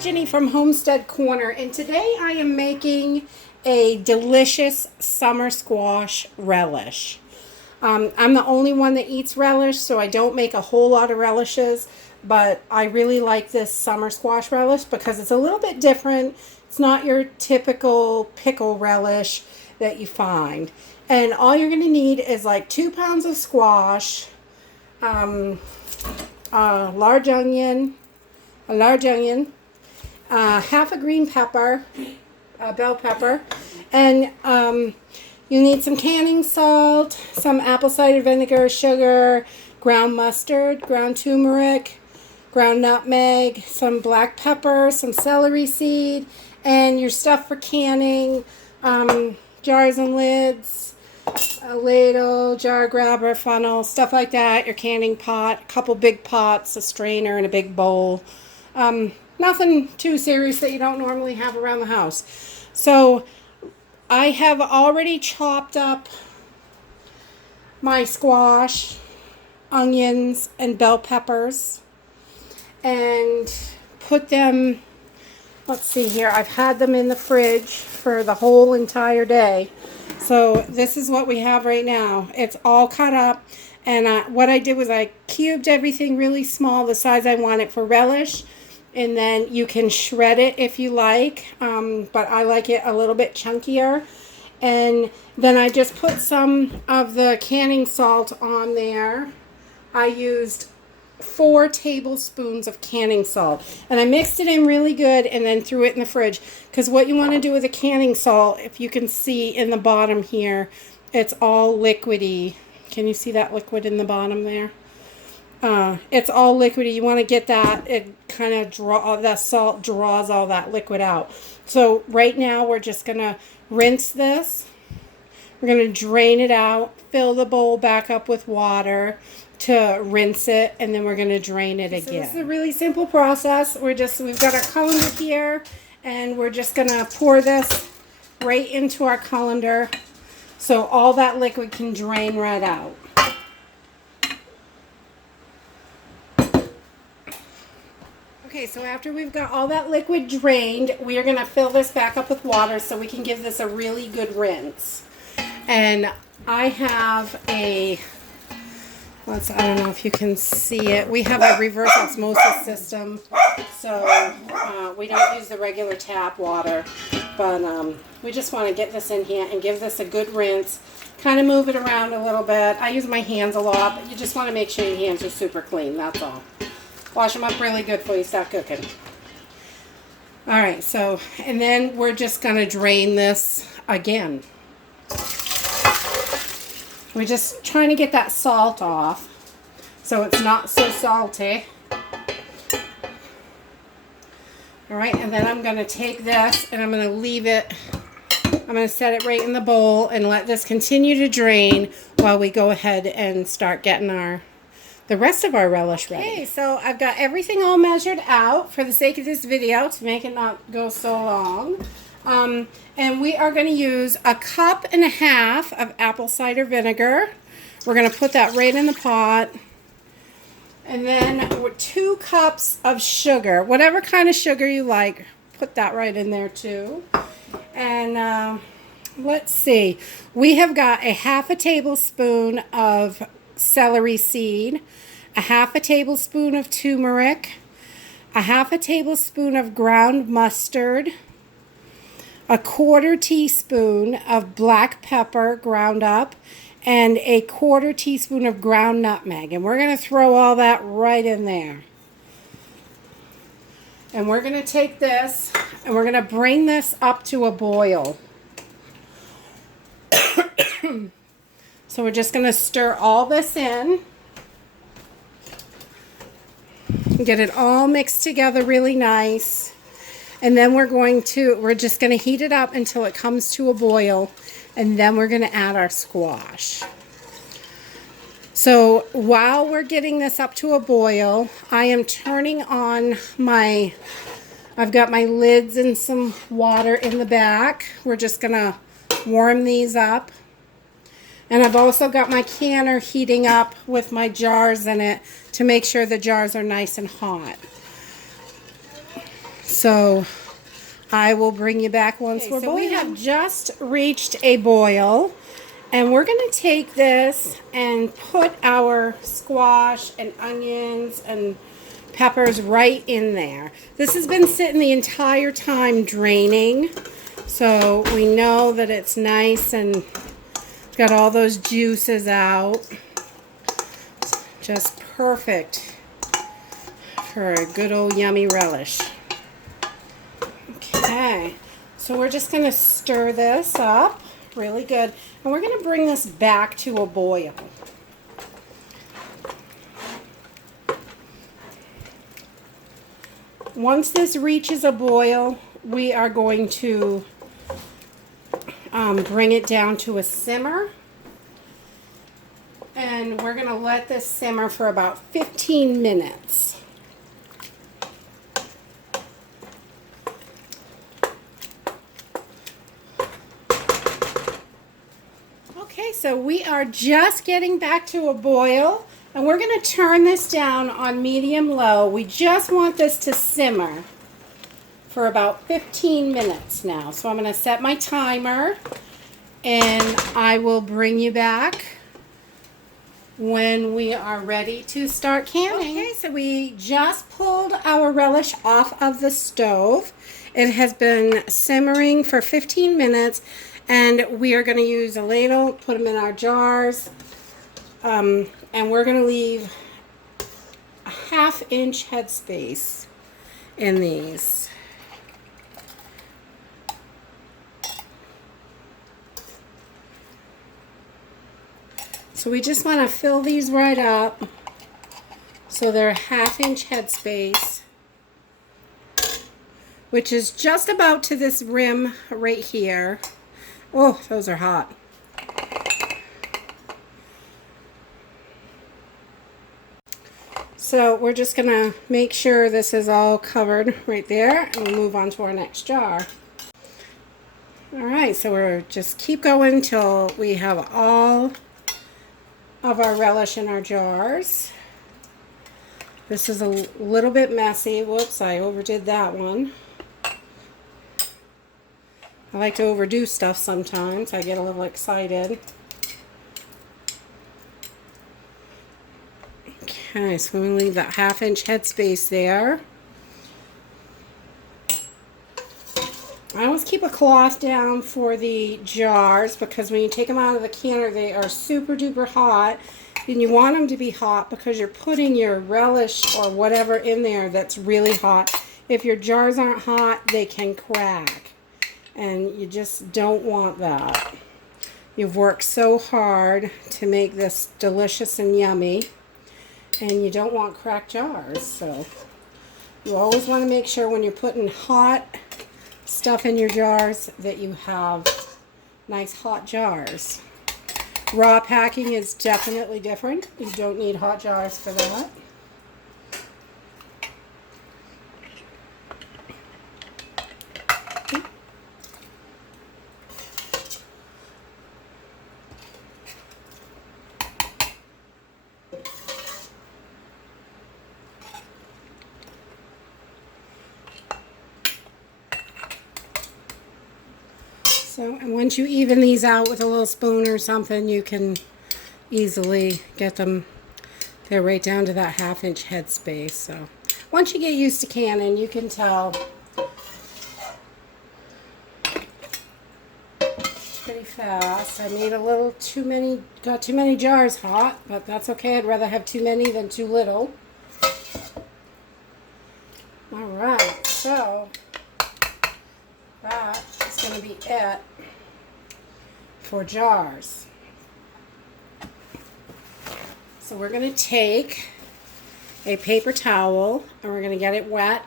Ginny from Homestead Corner, and today I am making a delicious summer squash relish. I'm the only one that eats relish, so I don't make a whole lot of relishes, but I really like this summer squash relish because it's a little bit different. It's not your typical pickle relish that you find. And all you're going to need is like 2 pounds of squash, a large onion, half a green pepper, a bell pepper, and you need some canning salt, some apple cider vinegar, sugar, ground mustard, ground turmeric, ground nutmeg, some black pepper, some celery seed, and your stuff for canning, jars and lids, a ladle, jar grabber, funnel, stuff like that, your canning pot, a couple big pots, a strainer, and a big bowl. Nothing too serious that you don't normally have around the house. So I have already chopped up my squash, onions, and bell peppers and put them, let's see here, I've had them in the fridge for the whole entire day. So this is what we have right now. It's all cut up, and what I did was I cubed everything really small, the size I want it for relish. And then you can shred it if you like, but I like it a little bit chunkier. And then I just put some of the canning salt on there. I used 4 tablespoons of canning salt. And I mixed it in really good and then threw it in the fridge. Because what you want to do with the canning salt, if you can see in the bottom here, it's all liquidy. Can you see that liquid in the bottom there? It's all liquidy. You want to get that, it kind of that salt draws all that liquid out. So right now we're just going to rinse this. We're going to drain it out, fill the bowl back up with water to rinse it, and then we're going to drain it again. So this is a really simple process. We've got our colander here, and we're just going to pour this right into our colander so all that liquid can drain right out. Okay, so after we've got all that liquid drained, we are going to fill this back up with water so we can give this a really good rinse. And I have I don't know if you can see it. We have a reverse osmosis system, so we don't use the regular tap water. But we just want to get this in here and give this a good rinse. Kind of move it around a little bit. I use my hands a lot, but you just want to make sure your hands are super clean, that's all. Wash them up really good before you start cooking. Alright, so, and then we're just going to drain this again. We're just trying to get that salt off so it's not so salty. Alright, and then I'm going to take this and I'm going to leave it, I'm going to set it right in the bowl and let this continue to drain while we go ahead and start getting the rest of our relish ready. Okay, so I've got everything all measured out for the sake of this video to make it not go so long. And we are going to use 1.5 cups of apple cider vinegar. We're going to put that right in the pot. And then 2 cups of sugar. Whatever kind of sugar you like, put that right in there too. And let's see. We have got 1/2 tablespoon of celery seed, 1/2 tablespoon of turmeric, 1/2 tablespoon of ground mustard, 1/4 teaspoon of black pepper ground up, and 1/4 teaspoon of ground nutmeg. And we're going to throw all that right in there. And we're going to take this and we're going to bring this up to a boil. So we're just going to stir all this in. Get it all mixed together really nice. And then we're just going to heat it up until it comes to a boil. And then we're going to add our squash. So while we're getting this up to a boil, I am turning on I've got my lids and some water in the back. We're just going to warm these up. And I've also got my canner heating up with my jars in it to make sure the jars are nice and hot. So I will bring you back once we're boiling. We have just reached a boil, and we're going to take this and put our squash and onions and peppers right in there. This has been sitting the entire time draining, so we know that it's nice and got all those juices out. Just perfect for a good old yummy relish. Okay, so we're just going to stir this up really good, and we're going to bring this back to a boil. Once this reaches a boil, we are going to bring it down to a simmer, and we're going to let this simmer for about 15 minutes. Okay, so we are just getting back to a boil, and we're going to turn this down on medium-low. We just want this to simmer for about 15 minutes now. So I'm going to set my timer, and I will bring you back when we are ready to start canning. Okay, so we just pulled our relish off of the stove. It has been simmering for 15 minutes, and we are going to use a ladle, put them in our jars, and we're going to leave a 1/2 inch headspace in these. So we just want to fill these right up so they're a 1/2 inch headspace, which is just about to this rim right here. Oh, those are hot. So we're just going to make sure this is all covered right there, and we'll move on to our next jar. Alright, so we're just keep going until we have all of our relish in our jars. This is a little bit messy. Whoops, I overdid that one. I like to overdo stuff sometimes. I get a little excited. Okay, so we're going to leave that 1/2 inch headspace there. I always keep a cloth down for the jars because when you take them out of the canner, they are super duper hot, and you want them to be hot because you're putting your relish or whatever in there that's really hot. If your jars aren't hot, they can crack, and you just don't want that. You've worked so hard to make this delicious and yummy, and you don't want cracked jars. So you always want to make sure when you're putting hot stuff in your jars that you have nice hot jars. Raw packing is definitely different. You don't need hot jars for that. So, and once you even these out with a little spoon or something, you can easily get them. They're right down to that 1/2 inch headspace. So once you get used to canning, you can tell pretty fast. I made a little too many, got too many jars hot, but that's okay. I'd rather have too many than too little. Alright, so that is going to be it for jars. So we're going to take a paper towel and we're going to get it wet,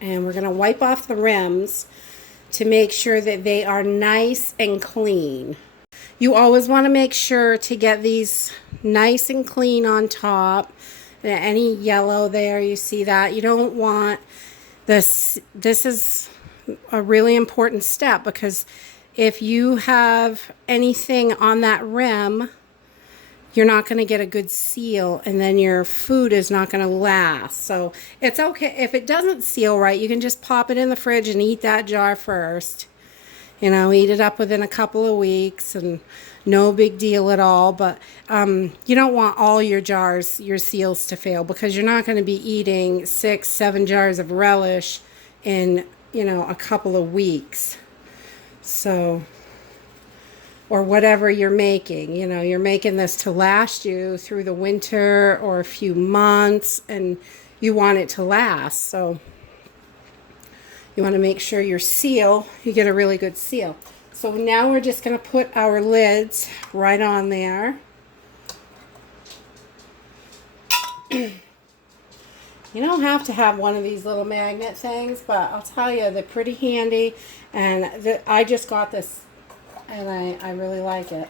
and we're going to wipe off the rims to make sure that they are nice and clean. You always want to make sure to get these nice and clean on top. Any yellow there, you see that. You don't want this. This is a really important step, because if you have anything on that rim, you're not going to get a good seal, and then your food is not going to last. So it's okay if it doesn't seal right. You can just pop it in the fridge and eat that jar first. You know, eat it up within a couple of weeks, and no big deal at all. But you don't want all your jars, your seals, to fail, because you're not going to be eating 6, 7 jars of relish in, you know, a couple of weeks. So, or whatever you're making, you know, you're making this to last you through the winter or a few months, and you want it to last. So you want to make sure your seal, you get a really good seal. So now we're just going to put our lids right on there. You don't have to have one of these little magnet things, but I'll tell you, they're pretty handy. And I just got this, and I really like it.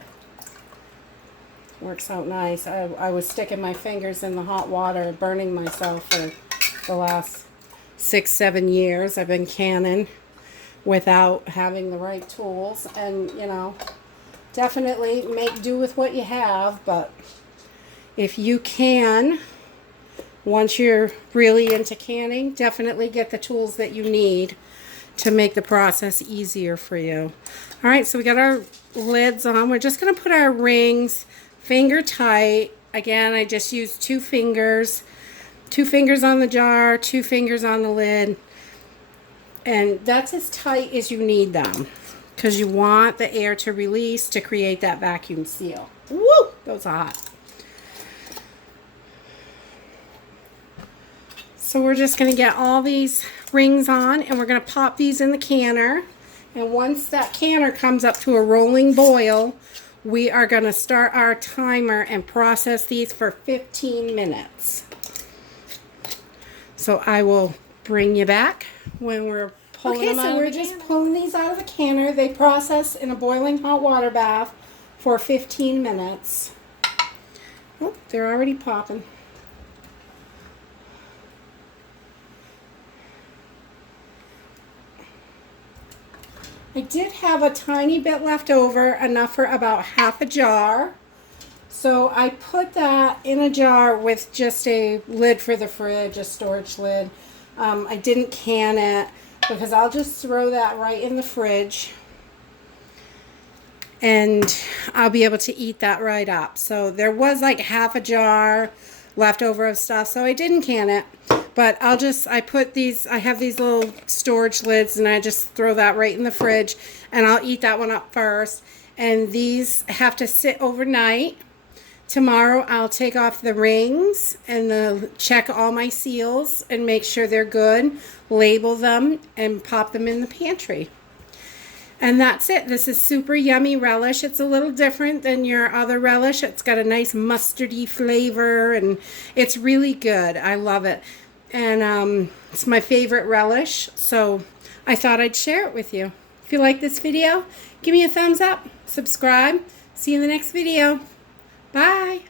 Works out nice. I was sticking my fingers in the hot water, burning myself for the last 6, 7 years. I've been canning without having the right tools. And, you know, definitely make do with what you have. But if you can, once you're really into canning, definitely get the tools that you need to make the process easier for you. All right, so we got our lids on. We're just going to put our rings finger tight. Again, I just used 2 fingers. 2 fingers on the jar, 2 fingers on the lid. And that's as tight as you need them, because you want the air to release to create that vacuum seal. Woo! Those are hot. So we're just going to get all these rings on, and we're going to pop these in the canner. And once that canner comes up to a rolling boil, we are going to start our timer and process these for 15 minutes. So I will bring you back when we're pulling them out. Okay, so we're just pulling these out of the canner. They process in a boiling hot water bath for 15 minutes. Oh, they're already popping. I did have a tiny bit left over, enough for about half a jar. So I put that in a jar with just a lid for the fridge, a storage lid. I didn't can it because I'll just throw that right in the fridge, and I'll be able to eat that right up. So there was like half a jar left over of stuff, so I didn't can it. But I have these little storage lids, and I just throw that right in the fridge, and I'll eat that one up first. And these have to sit overnight. Tomorrow I'll take off the rings and check all my seals and make sure they're good, label them, and pop them in the pantry. And that's it. This is super yummy relish. It's a little different than your other relish. It's got a nice mustardy flavor, and it's really good. I love it. And it's my favorite relish, so I thought I'd share it with you. If you like this video, give me a thumbs up, subscribe. See you in the next video. Bye.